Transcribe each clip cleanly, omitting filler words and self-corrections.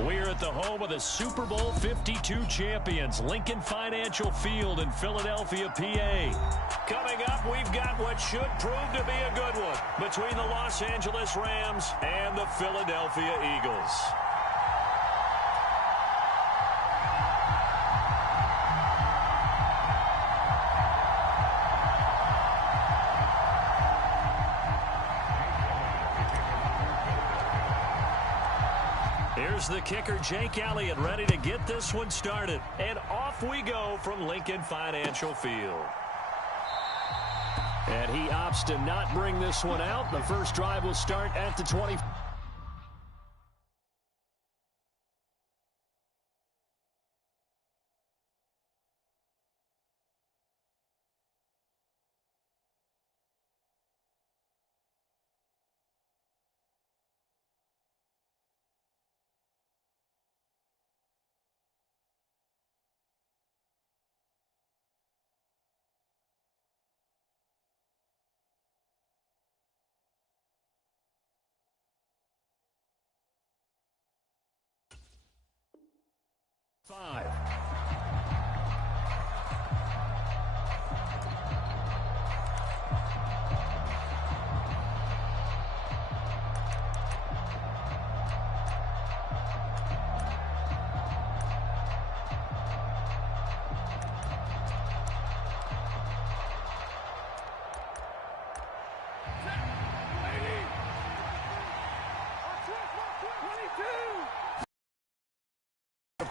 We're at the home of the Super Bowl 52 champions, Lincoln Financial Field in Philadelphia, PA. Coming up, we've got what should prove to be a good one between the Los Angeles Rams and the Philadelphia Eagles. Here's the kicker, Jake Elliott, ready to get this one started. And off we go from Lincoln Financial Field. And he opts to not bring this one out. The first drive will start at the 20. Five.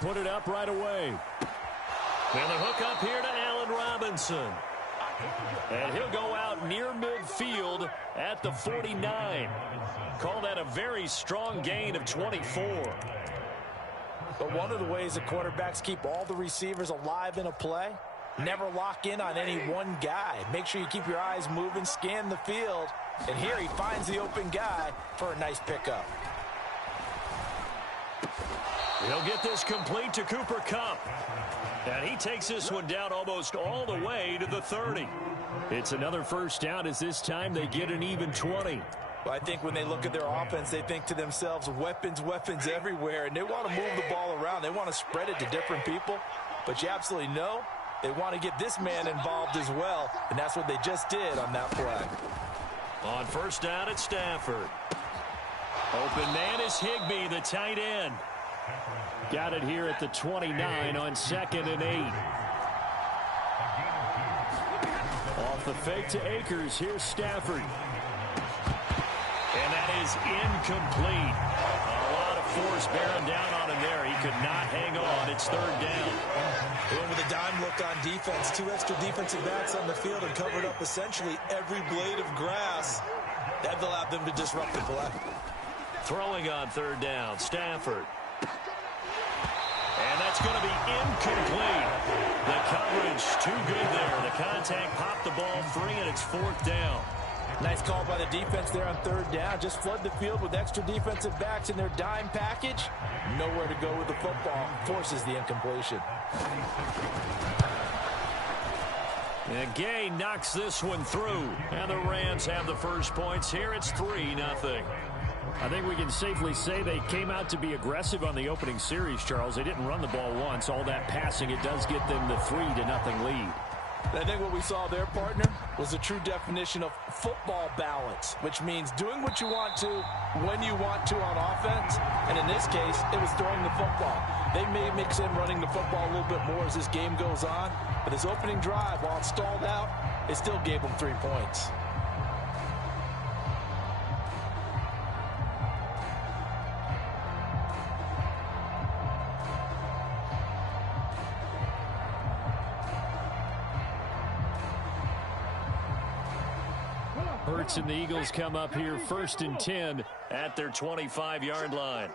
Put it up right away. And the hook up here to Allen Robinson. And he'll go out near midfield at the 49. Call that a very strong gain of 24. But one of the ways that quarterbacks keep all the receivers alive in a play, never lock in on any one guy. Make sure you keep your eyes moving, scan the field. And here he finds the open guy for a nice pickup. He'll get this complete to Cooper Kupp. And he takes this one down almost all the way to the 30. It's another first down as this time they get an even 20. Well, I think when they look at their offense, they think to themselves, weapons, weapons everywhere. And they want to move the ball around. They want to spread it to different people. But you absolutely know they want to get this man involved as well. And that's what they just did on that play. On first down, it's Stafford. Open man is Higbee, the tight end. Got it here at the 29 on 2nd and 8. Off the fake to Akers. Here's Stafford. And that is incomplete. A lot of force bearing down on him there. He could not hang on. It's 3rd down. Going with a dime look on defense. 2 extra defensive backs on the field and covered up essentially every blade of grass. That allowed them to disrupt the play. Throwing on 3rd down. Stafford. And that's going to be incomplete. The coverage too good there. The contact popped the ball free, and it's 4th down. Nice call by the defense there on 3rd down. Just flood the field with extra defensive backs in their dime package. Nowhere to go with the football. Forces the incompletion. And Gay knocks this one through. And the Rams have the first points here. It's 3-0. I think we can safely say they came out to be aggressive on the opening series, Charles. They didn't run the ball once. All that passing, it does get them the 3-0 lead. I think what we saw there, partner, was the true definition of football balance, which means doing what you want to when you want to on offense. And in this case, it was throwing the football. They may mix in running the football a little bit more as this game goes on. But this opening drive, while it stalled out, it still gave them 3 points. Hurts and the Eagles come up here 1st and 10 at their 25-yard line.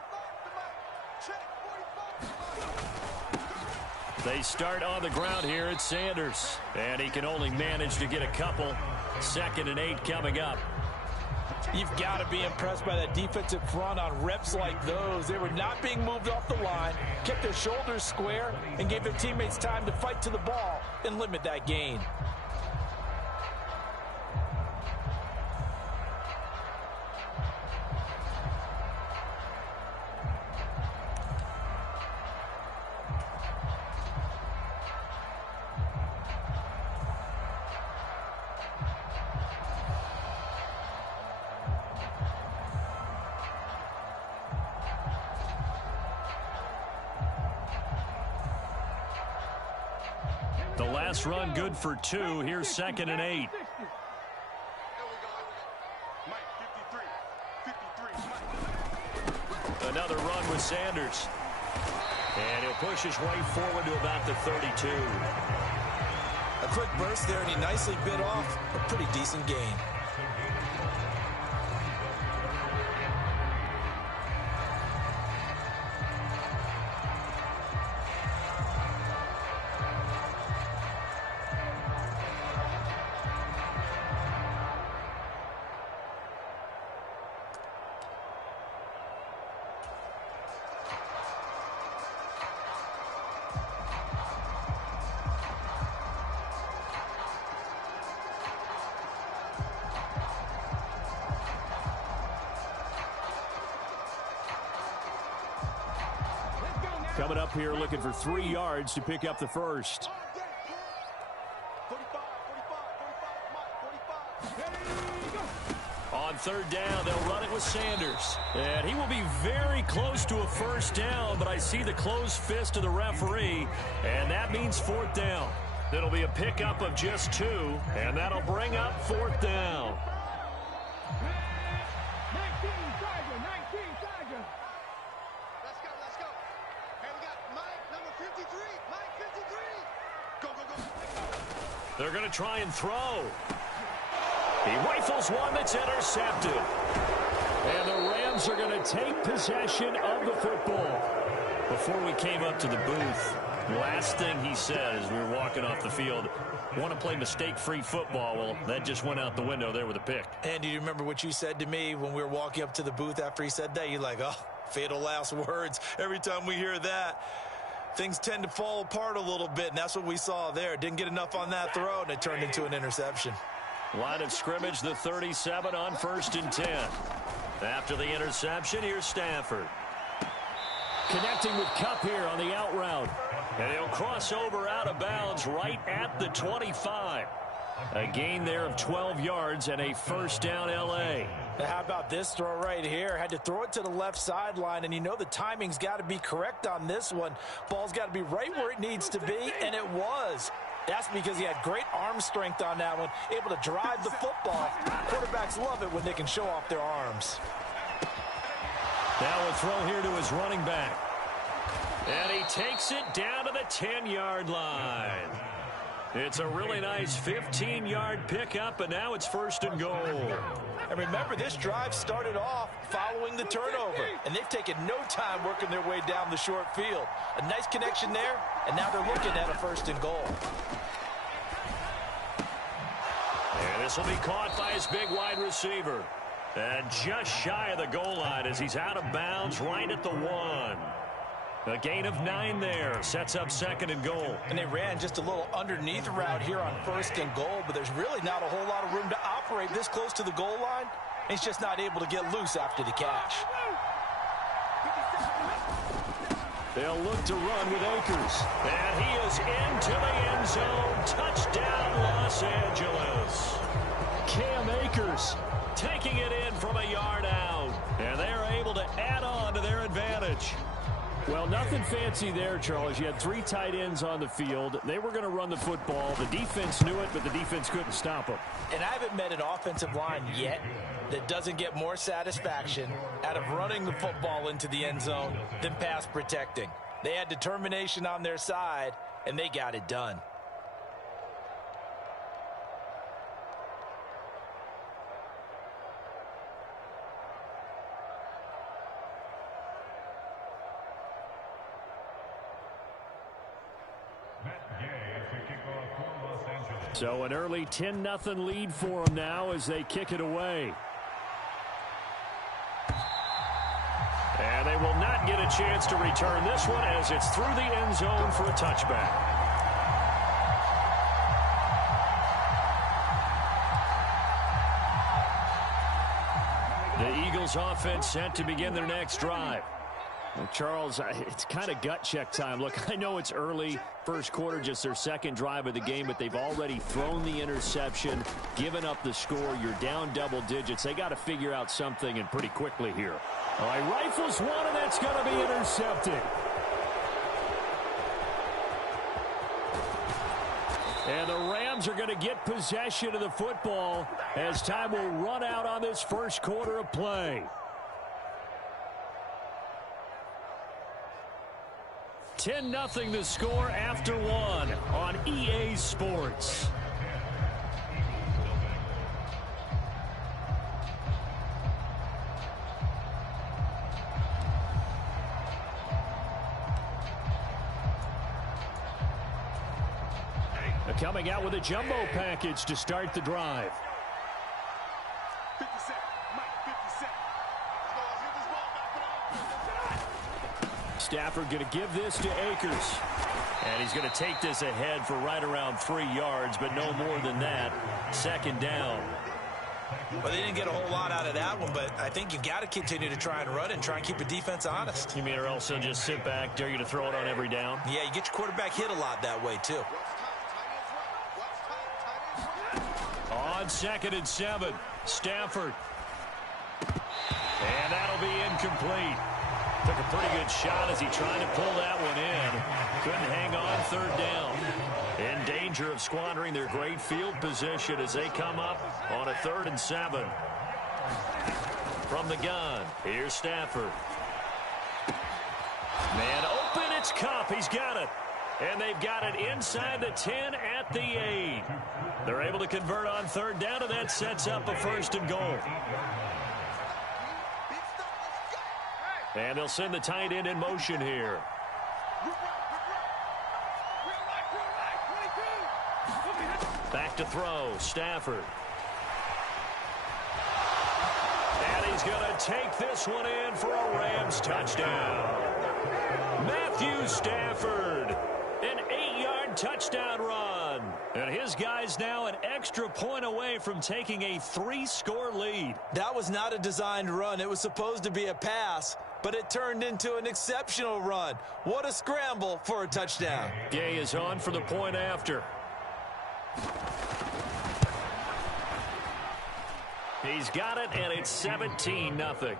They start on the ground here at Sanders. And he can only manage to get a couple. 2nd and 8 coming up. You've got to be impressed by that defensive front on reps like those. They were not being moved off the line, kept their shoulders square, and gave their teammates time to fight to the ball and limit that gain. The last run good for 2. Here's 2nd and 8. Another run with Sanders. And he'll push his way forward to about the 32. A quick burst there, and he nicely bit off a pretty decent gain. Coming up here looking for 3 yards to pick up the first. On 3rd down, they'll run it with Sanders. And he will be very close to a first down, but I see the closed fist of the referee, and that means 4th down. It'll be a pickup of just 2, and that'll bring up 4th down. They're going to try and throw. He rifles one that's intercepted. And the Rams are going to take possession of the football. Before we came up to the booth, last thing he said as we were walking off the field, want to play mistake-free football. Well, that just went out the window there with a pick. And do you remember what you said to me when we were walking up to the booth after he said that? You're like, oh, fatal last words. Every time we hear that, things tend to fall apart a little bit, and that's what we saw there. Didn't get enough on that throw, and it turned into an interception. Line of scrimmage, the 37 on 1st and 10. After the interception, here's Stafford. Connecting with Kupp here on the out route. And he'll cross over out of bounds right at the 25. A gain there of 12 yards and a first down L.A. Now, how about this throw right here? Had to throw it to the left sideline, and you know the timing's got to be correct on this one. Ball's got to be right where it needs to be, and it was. That's because he had great arm strength on that one, able to drive the football. Quarterbacks love it when they can show off their arms. Now a throw here to his running back. And he takes it down to the 10-yard line. It's a really nice 15-yard pickup, and now it's 1st and goal. And remember, this drive started off following the turnover, and they've taken no time working their way down the short field. A nice connection there, and now they're looking at a 1st and goal. And this will be caught by his big wide receiver. And just shy of the goal line as he's out of bounds right at the 1. A gain of 9 there. Sets up 2nd and goal. And they ran just a little underneath route here on 1st and goal, but there's really not a whole lot of room to operate this close to the goal line. He's just not able to get loose after the catch. They'll look to run with Akers. And he is into the end zone. Touchdown, Los Angeles. Cam Akers taking it in from a yard out. And they're able to add on to their advantage. Well, nothing fancy there, Charles. You had 3 tight ends on the field. They were going to run the football. The defense knew it, but the defense couldn't stop them. And I haven't met an offensive line yet that doesn't get more satisfaction out of running the football into the end zone than pass protecting. They had determination on their side, and they got it done. So an early 10-0 lead for them now as they kick it away. And they will not get a chance to return this one as it's through the end zone for a touchback. The Eagles offense set to begin their next drive. Well, Charles, it's kind of gut check time. Look, I know it's early, first quarter, just their 2nd drive of the game, but they've already thrown the interception, given up the score. You're down double digits. They got to figure out something, and pretty quickly here. All right, rifles one, and that's going to be intercepted. And the Rams are going to get possession of the football as time will run out on this first quarter of play. 10-0 the score after one on EA Sports. Coming out with a jumbo package to start the drive. 50 Cent. Mike, 50 Cent. Let's go. Stafford going to give this to Akers. And he's going to take this ahead for right around 3 yards, but no more than that. Second down. Well, they didn't get a whole lot out of that one, but I think you've got to continue to try and run and try and keep the defense honest. You mean or else they'll just sit back, dare you to throw it on every down? Yeah, you get your quarterback hit a lot that way, too. On 2nd and 7, Stafford. And that'll be incomplete. Took a pretty good shot as he tried to pull that one in. Couldn't hang on 3rd down. In danger of squandering their great field position as they come up on a 3rd and 7. From the gun, here's Stafford. Man open, it's Kupp. He's got it. And they've got it inside the 10 at the 8. They're able to convert on 3rd down, and that sets up a 1st and goal. And they'll send the tight end in motion here. Back to throw, Stafford. And he's going to take this one in for a Rams touchdown. Matthew Stafford. An 8-yard touchdown run. And his guy's now an extra point away from taking a 3-score lead. That was not a designed run. It was supposed to be a pass, but it turned into an exceptional run. What a scramble for a touchdown. Gay is on for the point after. He's got it, and it's 17-0.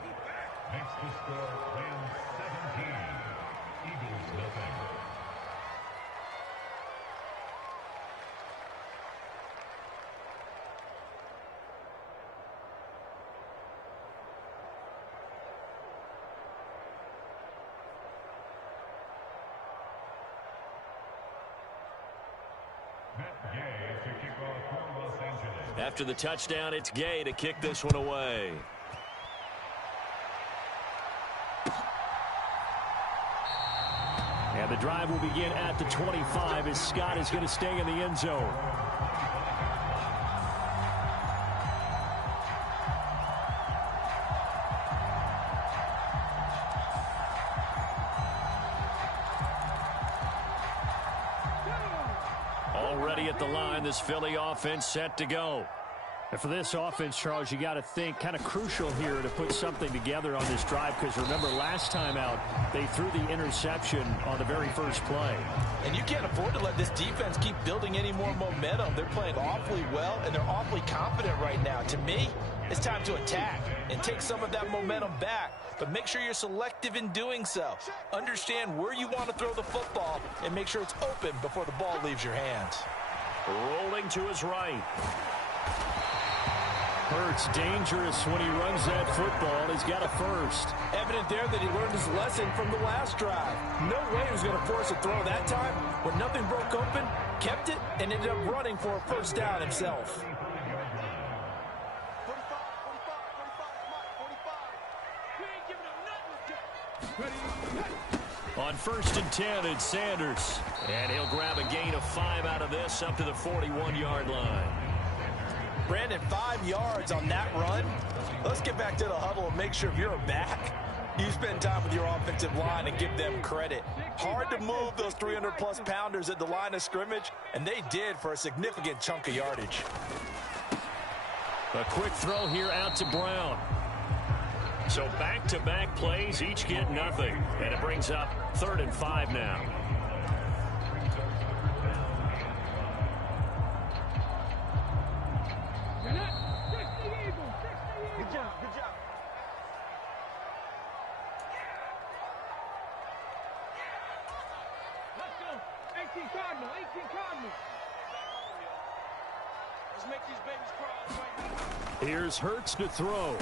After the touchdown, it's Gay to kick this one away. And the drive will begin at the 25 as Scott is going to stay in the end zone. Already at the line, this Philly offense set to go. And for this offense, Charles, you got to think kind of crucial here to put something together on this drive, because remember last time out they threw the interception on the very first play. And you can't afford to let this defense keep building any more momentum. They're playing awfully well, and they're awfully confident right now. To me, it's time to attack and take some of that momentum back, but make sure you're selective in doing so. Understand where you want to throw the football and make sure it's open before the ball leaves your hands. Rolling to his right. Hurts dangerous when he runs that football. He's got a first. Evident there that he learned his lesson from the last drive. No way he was going to force a throw that time. When nothing broke open, kept it, and ended up running for a first down himself. On 1st and 10, it's Sanders. And he'll grab a gain of 5 out of this up to the 41-yard line. Brandon, 5 yards on that run. Let's get back to the huddle and make sure if you're a back, you spend time with your offensive line and give them credit. Hard to move those 300-plus pounders at the line of scrimmage, and they did for a significant chunk of yardage. A quick throw here out to Brown. So back-to-back plays, each get nothing. And it brings up 3rd and 5 now. Let's make these babies cry. Here's Hurts to throw.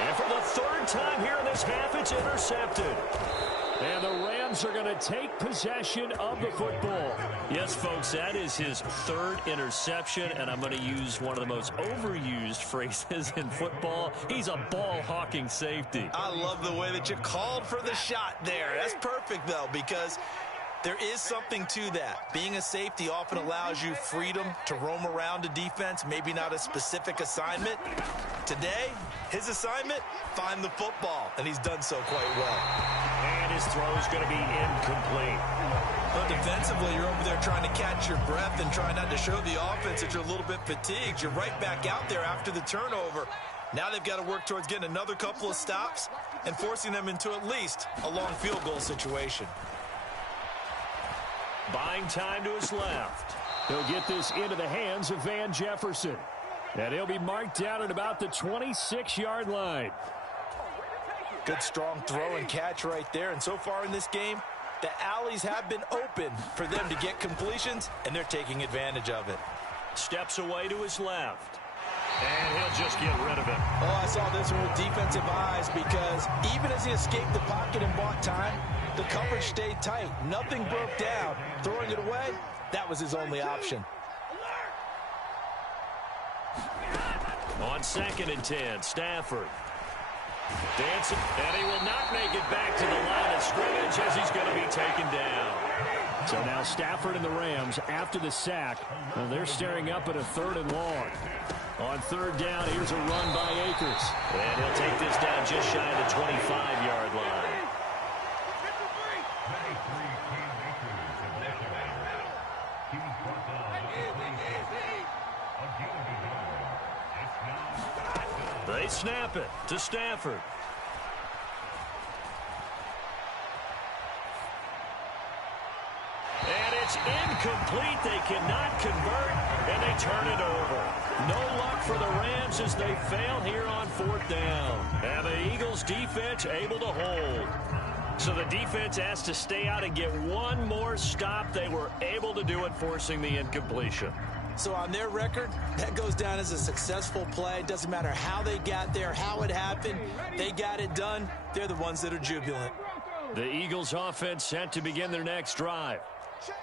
And for the third time here in this half, it's intercepted. And the Rams are going to take possession of the football. Yes, folks, that is his third interception, and I'm going to use one of the most overused phrases in football. He's a ball-hawking safety. I love the way that you called for the shot there. That's perfect, though, because there is something to that. Being a safety often allows you freedom to roam around a defense, maybe not a specific assignment. Today, his assignment, find the football, and he's done so quite well. And his throw is going to be incomplete. But defensively, you're over there trying to catch your breath and try not to show the offense that you're a little bit fatigued. You're right back out there after the turnover. Now they've got to work towards getting another couple of stops and forcing them into at least a long field goal situation. Buying time to his left. He'll get this into the hands of Van Jefferson. And he'll be marked down at about the 26-yard line. Good strong throw and catch right there. And so far in this game, the alleys have been open for them to get completions, and they're taking advantage of it. Steps away to his left. And he'll just get rid of it. Oh, I saw this one with defensive eyes because even as he escaped the pocket and bought time, the coverage stayed tight. Nothing broke down. Throwing it away, that was his only option. On 2nd and 10, Stafford. Dancing, and he will not make it back to the line of scrimmage as he's going to be taken down. So now Stafford and the Rams, after the sack, well, they're staring up at a 3rd and long. On 3rd down, here's a run by Akers. And he'll take this down just shy of the 25-yard line. They snap it to Stafford. And it's incomplete. They cannot convert, and they turn it over. No luck for the Rams as they fail here on 4th down. And the Eagles defense able to hold. So the defense has to stay out and get one more stop. They were able to do it, forcing the incompletion. So on their record, that goes down as a successful play. Doesn't matter how they got there, how it happened. They got it done. They're the ones that are jubilant. The Eagles offense set to begin their next drive.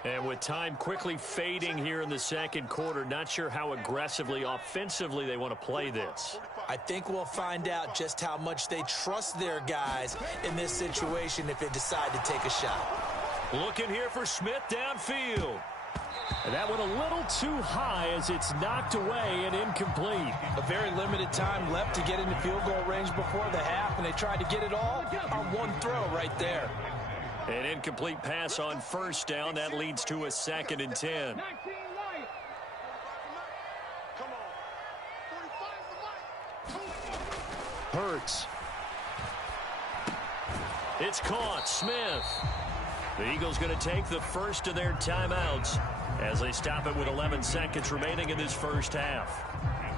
And with time quickly fading here in the 2nd quarter, not sure how aggressively, offensively they want to play this. I think we'll find out just how much they trust their guys in this situation if they decide to take a shot. Looking here for Smith downfield. And that one a little too high as it's knocked away and incomplete. A very limited time left to get into field goal range before the half, and they tried to get it all on one throw right there. An incomplete pass on 1st down. That leads to a 2nd and 10. Hurts. It's caught. Smith. The Eagles going to take the first of their timeouts as they stop it with 11 seconds remaining in this first half.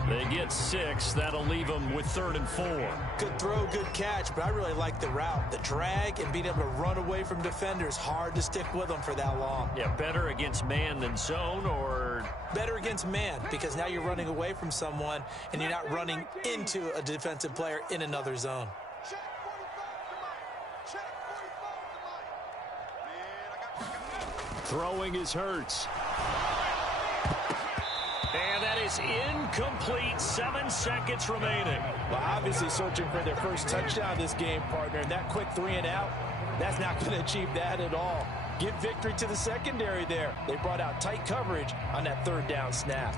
They get 6. That'll leave them with 3rd and 4. Good throw, good catch, but I really like the route. The drag and being able to run away from defenders, hard to stick with them for that long. Yeah, better against man than zone, or? Better against man, because now you're running away from someone and you're not running into a defensive player in another zone. Throwing is Hurts. And that is incomplete. 7 seconds remaining. Well, obviously searching for their first touchdown this game, partner. And that quick 3 and out, that's not going to achieve that at all. Give victory to the secondary there. They brought out tight coverage on that 3rd down snap.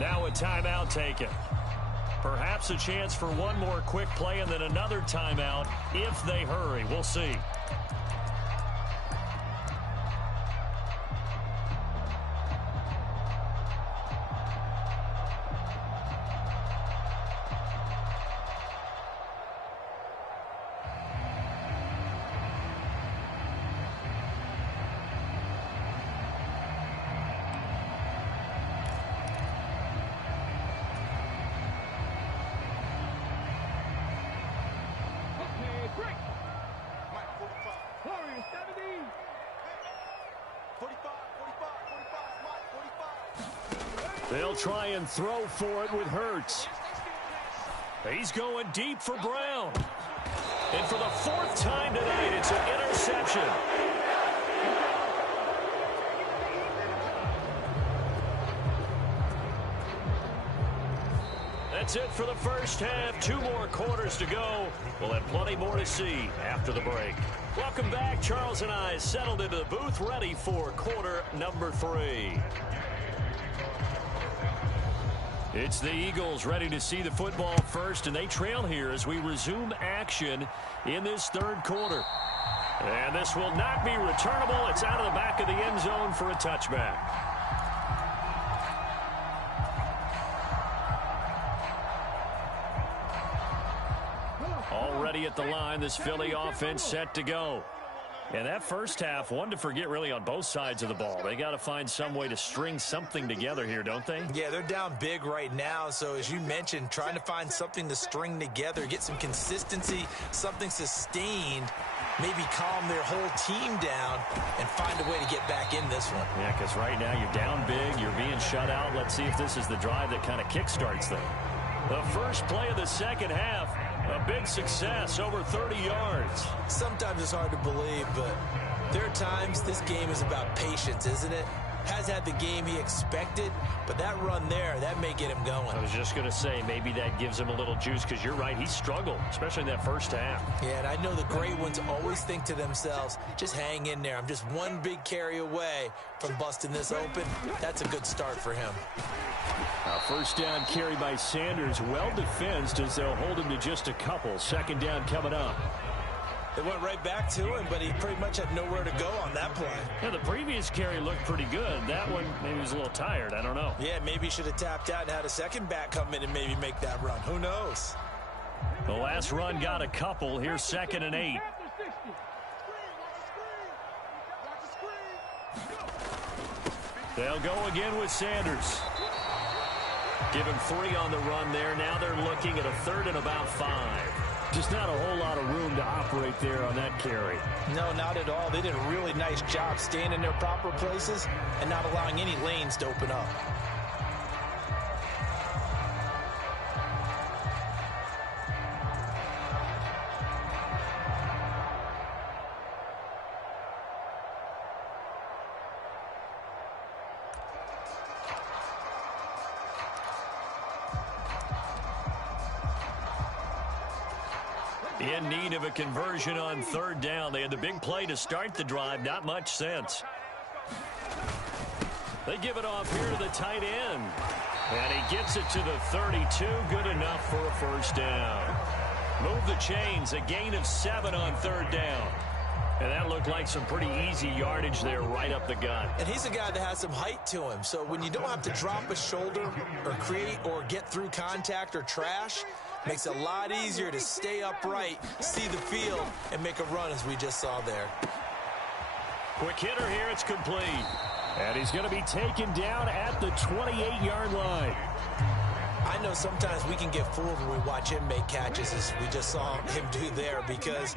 Now a timeout taken. Perhaps a chance for one more quick play and then another timeout if they hurry. We'll see. They'll try and throw for it with Hurts. He's going deep for Brown. And for the fourth time tonight, it's an interception. That's it for the first half. 2 more quarters to go. We'll have plenty more to see after the break. Welcome back. Charles and I settled into the booth, ready for quarter number 3. It's the Eagles ready to see the football first, and they trail here as we resume action in this third quarter. And this will not be returnable. It's out of the back of the end zone for a touchback. Already at the line, this Philly offense set to go. And that first half, one to forget really on both sides of the ball. They got to find some way to string something together here, don't they? Yeah, they're down big right now. So as you mentioned, trying to find something to string together, get some consistency, something sustained, maybe calm their whole team down and find a way to get back in this one. Yeah, because right now you're down big, you're being shut out. Let's see if this is the drive that kind of kickstarts them. The first play of the second half, a big success, over 30 yards. Sometimes it's hard to believe, but there are times this game is about patience, isn't it? Has had the game he expected, but that run there, that may get him going. I was just going to say, maybe that gives him a little juice, because you're right, he struggled, especially in that first half. Yeah, and I know the great ones always think to themselves, just hang in there. I'm just one big carry away from busting this open. That's a good start for him. First down carry by Sanders, well defensed as they'll hold him to just a couple. Second down coming up. They went right back to him, but he pretty much had nowhere to go on that play. Yeah, the previous carry looked pretty good. That one, maybe he was a little tired. I don't know. Yeah, maybe he should have tapped out and had a second back come in and maybe make that run. Who knows? The last run got a couple. Here's 2nd and 8. They'll go again with Sanders. Give him 3 on the run there. Now they're looking at a 3rd and about 5. Just not a whole lot of room to operate there on that carry. No, not at all. They did a really nice job staying in their proper places and not allowing any lanes to open up. In need of a conversion on 3rd down. They had the big play to start the drive. Not much sense. They give it off here to the tight end. And he gets it to the 32. Good enough for a first down. Move the chains. A gain of 7 on 3rd down. And that looked like some pretty easy yardage there right up the gut. And he's a guy that has some height to him. So when you don't have to drop a shoulder or create or get through contact or trash, makes it a lot easier to stay upright, see the field, and make a run as we just saw there. Quick hitter here. It's complete. And he's going to be taken down at the 28-yard line. I know sometimes we can get fooled when we watch him make catches, as we just saw him do there, because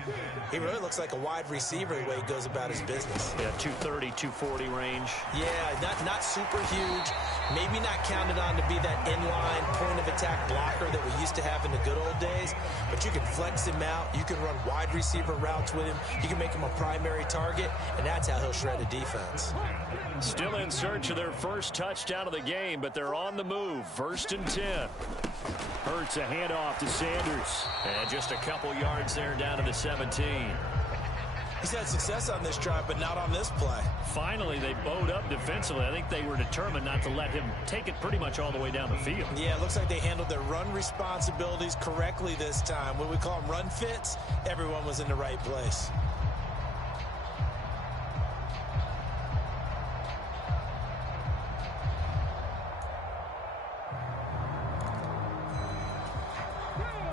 he really looks like a wide receiver the way he goes about his business. Yeah, 230, 240 range. Yeah, not super huge. Maybe not counted on to be that inline point-of-attack blocker that we used to have in the good old days, but you can flex him out. You can run wide receiver routes with him. You can make him a primary target, and that's how he'll shred a defense. Still in search of their first touchdown of the game, but they're on the move. 1st and 10. Hurts a handoff to Sanders. And just a couple yards there down to the 17. He's had success on this drive, but not on this play. Finally, they bowed up defensively. I think they were determined not to let him take it pretty much all the way down the field. Yeah, it looks like they handled their run responsibilities correctly this time. When we call them run fits, everyone was in the right place.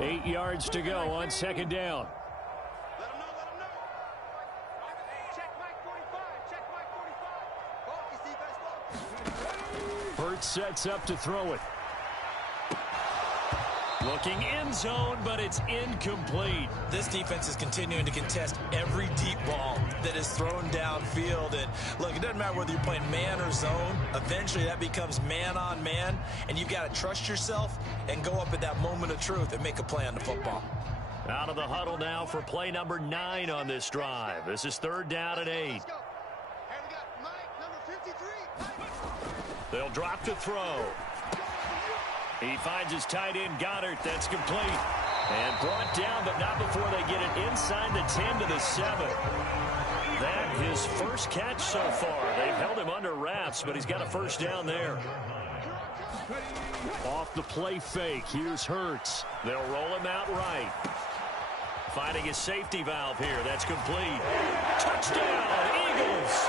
Eight yards to go on 2nd down. Hurts sets up to throw it. Looking end zone, but it's incomplete. This defense is continuing to contest every deep ball that is thrown downfield. And look, it doesn't matter whether you're playing man or zone. Eventually that becomes man on man, and you've got to trust yourself and go up at that moment of truth and make a play on the football. Out of the huddle now for play number 9 on this drive. This is 3rd down and 8. They'll drop to throw. He finds his tight end, Goddard. That's complete. And brought down, but not before they get it inside the 10 to the 7. That his first catch so far. They've held him under wraps, but he's got a first down there. Off the play fake. Here's Hurts. They'll roll him out right. Finding his safety valve here. That's complete. Touchdown, Eagles.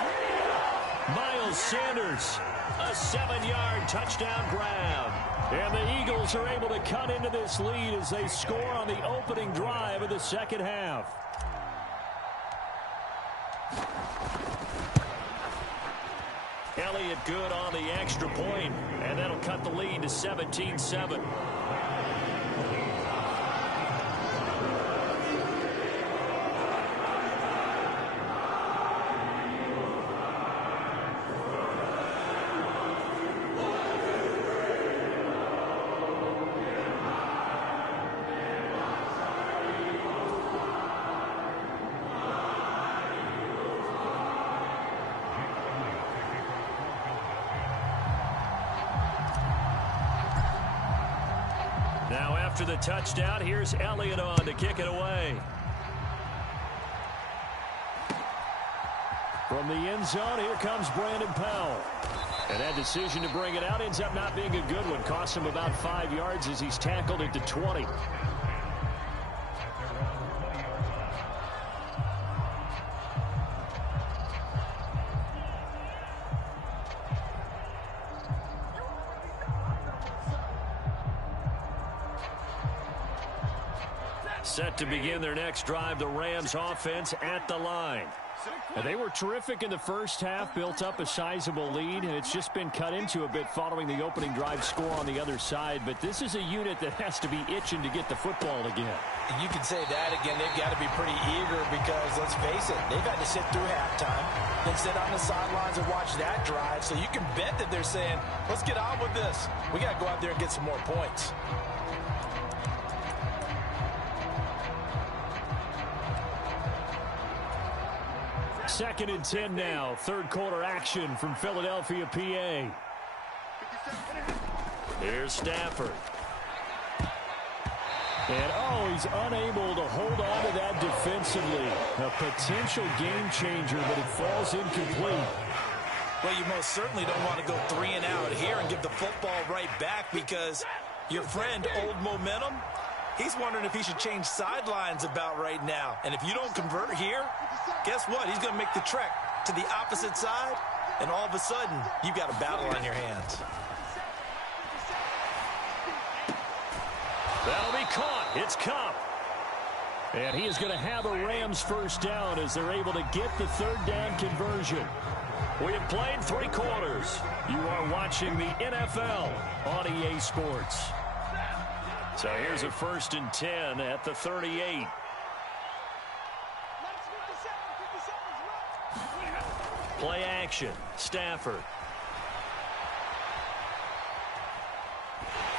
Miles Sanders, a 7-yard touchdown grab. And the Eagles are able to cut into this lead as they score on the opening drive of the second half. Elliott good on the extra point, and that'll cut the lead to 17-7. Now after the touchdown, here's Elliott on to kick it away. From the end zone, here comes Brandon Powell. And that decision to bring it out ends up not being a good one. Cost him about 5 yards as he's tackled it to 20. Set to begin their next drive, the Rams offense at the line. And they were terrific in the first half, built up a sizable lead, and it's just been cut into a bit following the opening drive score on the other side. But this is a unit that has to be itching to get the football again. And you can say that again. They've got to be pretty eager because, let's face it, they've had to sit through halftime, then sit on the sidelines and watch that drive. So you can bet that they're saying, let's get on with this. We got to go out there and get some more points. Second and 10 now. Third quarter action from Philadelphia, PA. Here's Stafford. And, he's unable to hold on to that defensively. A potential game changer, but it falls incomplete. Well, you most certainly don't want to go 3 and out here and give the football right back because your friend, Old Momentum, he's wondering if he should change sidelines about right now. And if you don't convert here, guess what? He's going to make the trek to the opposite side, and all of a sudden, you've got a battle on your hands. That'll be caught. It's Cup. And he is going to have a Rams first down as they're able to get the third down conversion. We have played 3 quarters. You are watching the NFL on EA Sports. So here's a 1st and 10 at the 38. Play action. Stafford.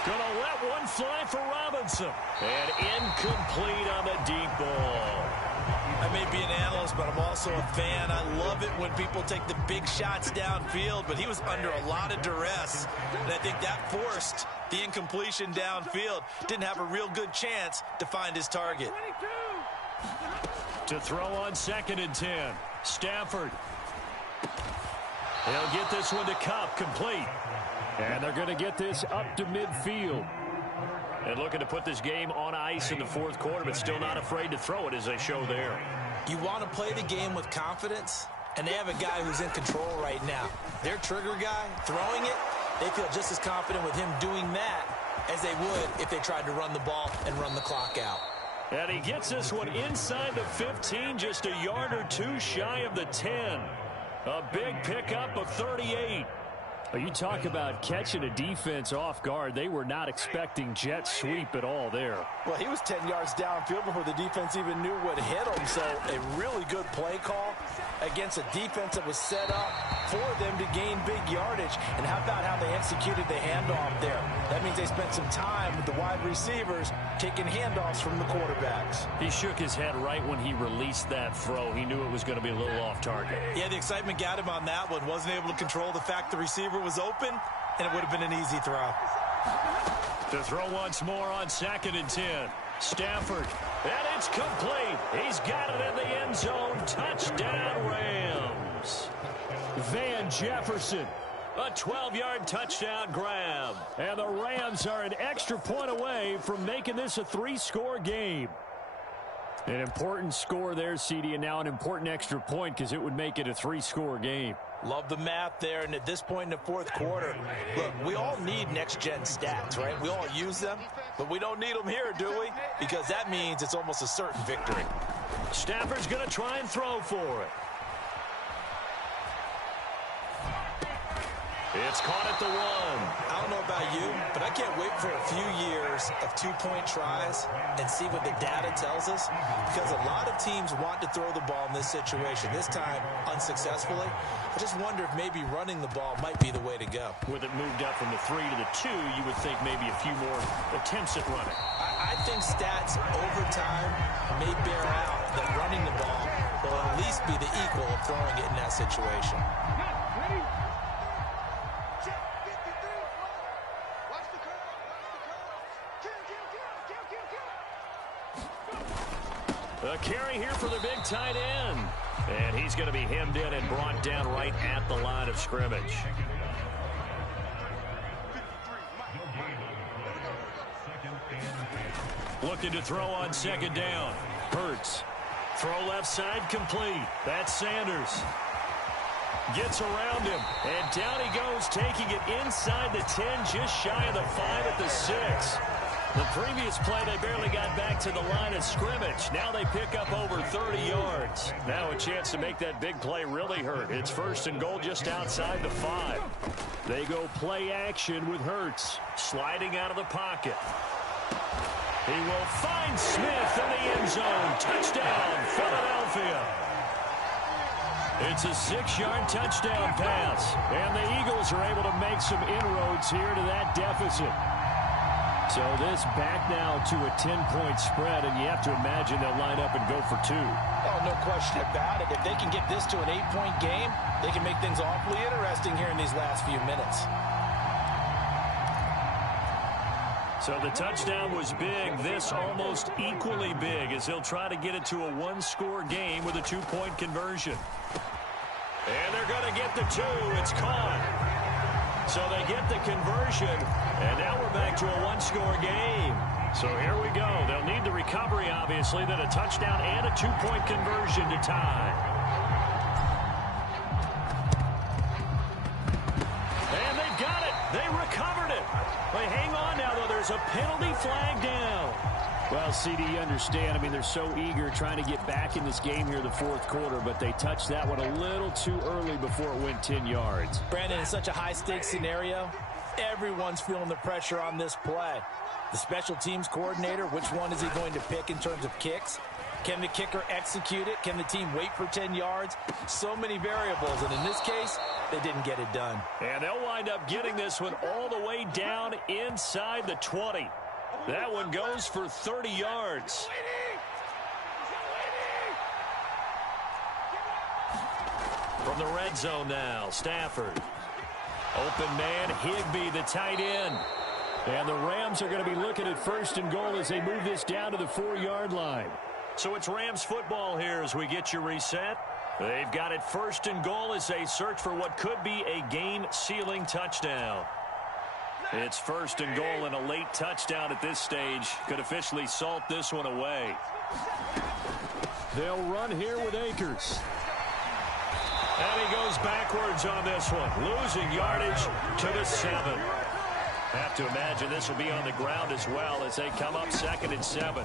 Gonna let one fly for Robinson. And incomplete on the deep ball. I may be an analyst, but I'm also a fan. I love it when people take the big shots downfield, but he was under a lot of duress. And I think that forced the incompletion downfield. Didn't have a real good chance to find his target. To throw on 2nd and 10. Stafford. They'll get this one to Cup, complete. And they're going to get this up to midfield. And looking to put this game on ice in the 4th quarter, but still not afraid to throw it as they show there. You want to play the game with confidence, and they have a guy who's in control right now. Their trigger guy, throwing it, they feel just as confident with him doing that as they would if they tried to run the ball and run the clock out. And he gets this one inside the 15, just a yard or 2 shy of the 10. A big pickup of 38. You talk about catching a defense off guard. They were not expecting jet sweep at all there. Well, he was 10 yards downfield before the defense even knew what hit him. So a really good play call against a defense that was set up for them to gain big yardage. And how about how they executed the handoff there? That means they spent some time with the wide receivers taking handoffs from the quarterbacks. He shook his head right when he released that throw. He knew it was going to be a little off target. Yeah, the excitement got him on that one. Wasn't able to control the fact the receiver was open, and it would have been an easy throw. To throw once more on 2nd and 10. Stafford, and it's complete. He's got it in the end zone. Touchdown, Rams. Van Jefferson, a 12-yard touchdown grab. And the Rams are an extra point away from making this a 3-score game. An important score there, CD, and now an important extra point because it would make it a 3-score game. Love the math there, and at this point in the fourth quarter, look, we all need next-gen stats, right? We all use them, but we don't need them here, do we? Because that means it's almost a certain victory. Stafford's going to try and throw for it. It's caught at the 1. I don't know about you, but I can't wait for a few years of 2-point tries and see what the data tells us, because a lot of teams want to throw the ball in this situation. This time, unsuccessfully. I just wonder if maybe running the ball might be the way to go. With it moved up from the 3 to the 2, you would think maybe a few more attempts at running. I think stats over time may bear out that running the ball will at least be the equal of throwing it in that situation. A carry here for the big tight end. And he's going to be hemmed in and brought down right at the line of scrimmage. Looking to throw on 2nd down. Hurts. Throw left side complete. That's Sanders. Gets around him. And down he goes, taking it inside the 10, just shy of the 5 at the 6. The previous play, they barely got back to the line of scrimmage. Now they pick up over 30 yards. Now a chance to make that big play really hurt. It's 1st and goal just outside the 5. They go play action with Hurts. Sliding out of the pocket. He will find Smith in the end zone. Touchdown, Philadelphia. It's a 6-yard touchdown pass. And the Eagles are able to make some inroads here to that deficit. So this back now to a 10-point spread, and you have to imagine they'll line up and go for 2. Oh, no question about it. If they can get this to an 8-point game, they can make things awfully interesting here in these last few minutes. So the touchdown was big. This almost equally big as he'll try to get it to a 1-score game with a 2-point conversion. And they're going to get the 2. It's caught. So they get the conversion, and now we're back to a 1-score game. So here we go. They'll need the recovery, obviously, then a touchdown and a 2-point conversion to tie. And they've got it. They recovered it. They hang on now, though. There's a penalty flag down. Well, CD, you understand. I mean, they're so eager trying to get back in this game here in the fourth quarter, but they touched that one a little too early before it went 10 yards. Brandon, in such a high-stakes scenario, everyone's feeling the pressure on this play. The special teams coordinator, which one is he going to pick in terms of kicks? Can the kicker execute it? Can the team wait for 10 yards? So many variables, and in this case, they didn't get it done. And they'll wind up getting this one all the way down inside the 20. That one goes for 30 yards. From the red zone now, Stafford. Open man, Higbee, the tight end. And the Rams are going to be looking at 1st and goal as they move this down to the 4-yard line. So it's Rams football here as we get you reset. They've got it 1st and goal as they search for what could be a game-sealing touchdown. It's 1st and goal, and a late touchdown at this stage could officially salt this one away. They'll run here with Akers. And he goes backwards on this one, losing yardage to the 7. Have to imagine this will be on the ground as well as they come up 2nd and 7.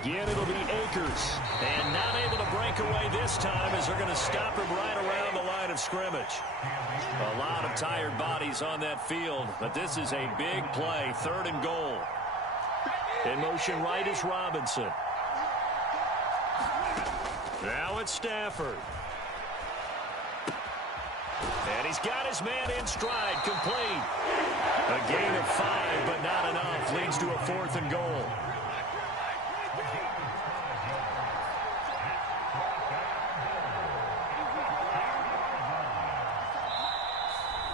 Again, it'll be Akers. And not able to break away this time as they're going to stop him right around the line line of scrimmage. A lot of tired bodies on that field, but this is a big play, 3rd and goal. In motion right is Robinson. Now it's Stafford. And he's got his man in stride, complete. A gain of 5, but not enough. Leads to a 4th and goal.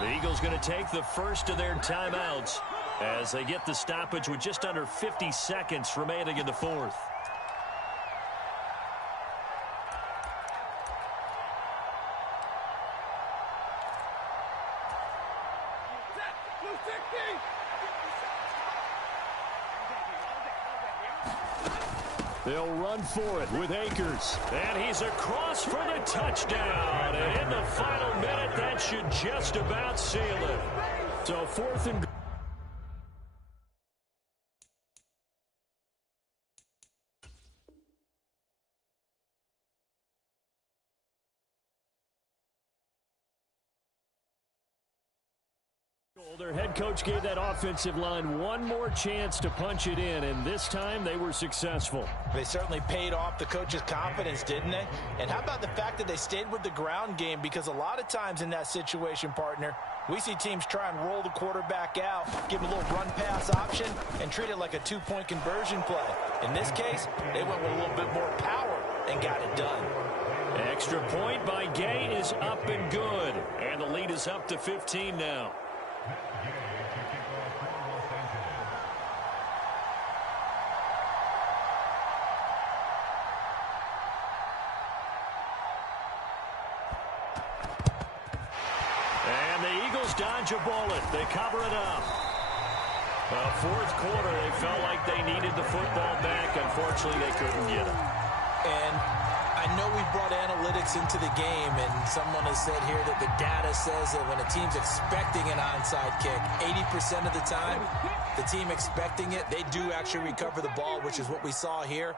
The Eagles going to take the first of their timeouts as they get the stoppage with just under 50 seconds remaining in the 4th. They'll run for it with Akers. And he's across for the touchdown. And in the final minute, that should just about seal it. So 4th and goal. Their head coach gave that offensive line one more chance to punch it in, and this time they were successful. They certainly paid off the coach's confidence, didn't they? And how about the fact that they stayed with the ground game? Because a lot of times in that situation, partner, we see teams try and roll the quarterback out, give him a little run-pass option, and treat it like a 2-point conversion play. In this case, they went with a little bit more power and got it done. Extra point by Gay is up and good, and the lead is up to 15 now. And the Eagles dodge a bullet. They cover it up. Well, 4th quarter, they felt like they needed the football back. Unfortunately, they couldn't get it. And I know we brought analytics into the game, and someone has said here that the data says that when a team's expecting an onside kick, 80% of the time, the team expecting it, they do actually recover the ball, which is what we saw here.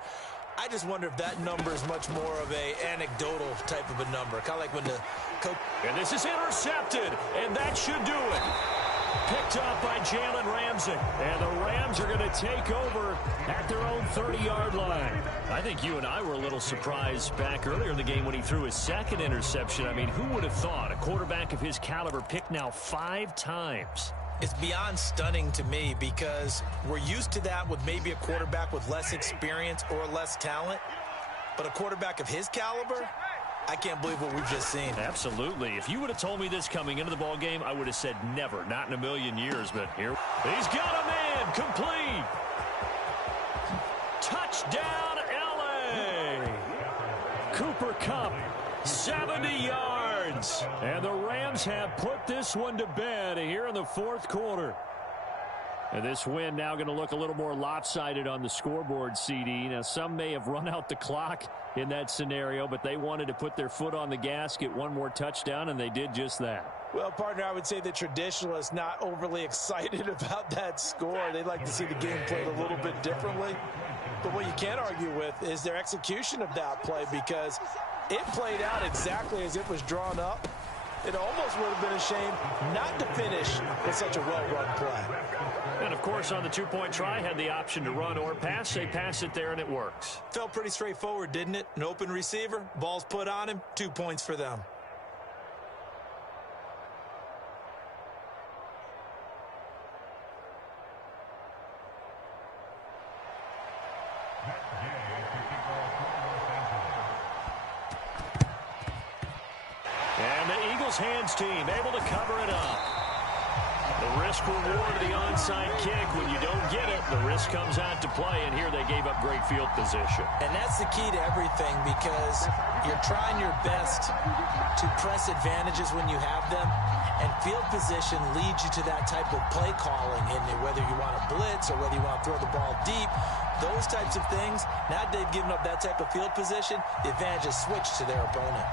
I just wonder if that number is much more of a anecdotal type of a number. Kind of like when the coach... And this is intercepted, and that should do it. Picked up by Jalen Ramsey. And the Rams are going to take over at their own 30-yard line. I think you and I were a little surprised back earlier in the game when he threw his 2nd interception. I mean, who would have thought a quarterback of his caliber picked now 5 times? It's beyond stunning to me because we're used to that with maybe a quarterback with less experience or less talent. But a quarterback of his caliber, I can't believe what we've just seen. Absolutely. If you would have told me this coming into the ball game, I would have said never, not in a million years. But here, he's got a man, complete. Touchdown, L.A. Cooper Kupp, 70 yards. And the Rams have put this one to bed here in the 4th quarter. And this win now going to look a little more lopsided on the scoreboard, CD. Now, some may have run out the clock in that scenario, but they wanted to put their foot on the gas, get one more touchdown, and they did just that. Well, partner, I would say the traditionalists not overly excited about that score. They'd like to see the game played a little bit differently. But what you can't argue with is their execution of that play, because it played out exactly as it was drawn up. It almost would have been a shame not to finish with such a well-run play. And, of course, on the 2-point try, had the option to run or pass. They pass it there, and it works. Felt pretty straightforward, didn't it? An open receiver, ball's put on him, 2 points for them. And the Eagles hands team able to cover it up. The risk reward of the onside kick. When you don't get it, the risk comes out to play, and here they gave up great field position. And that's the key to everything, because you're trying your best to press advantages when you have them, and field position leads you to that type of play calling, and whether you want to blitz or whether you want to throw the ball deep, those types of things. Now they've given up that type of field position, the advantage is switched to their opponent.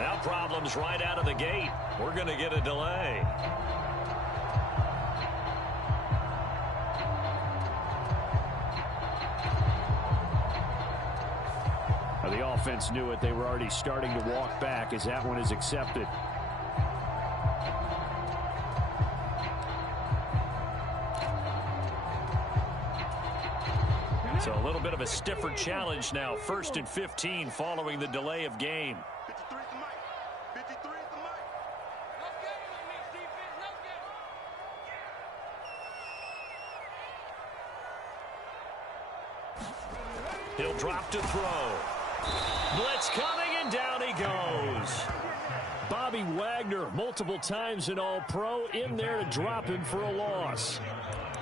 Now problems right out of the gate. We're going to get a delay. Well, the offense knew it. They were already starting to walk back as that one is accepted. So a little bit of a stiffer challenge now. 1st and 15 following the delay of game. 53 is the mic. 53 is the mic. Let's get it on this defense. Let's get it. He'll drop to throw. Blitz coming, and down he goes. Bobby Wagner, multiple times an All-Pro, in there to drop him for a loss.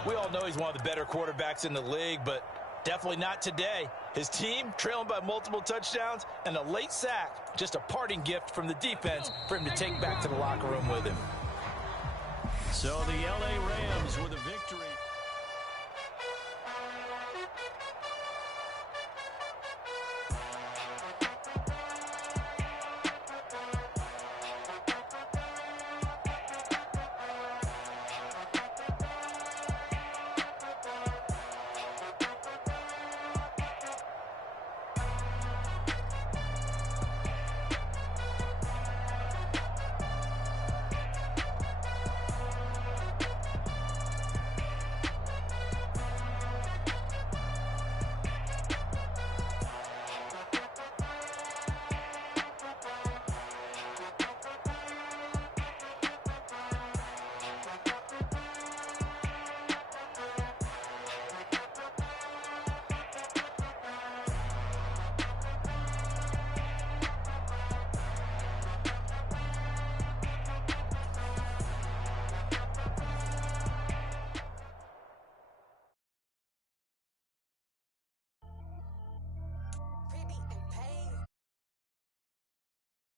We all know he's one of the better quarterbacks in the league, but definitely not today. His team trailing by multiple touchdowns and a late sack. Just a parting gift from the defense for him to take back to the locker room with him. So the LA Rams with a victory.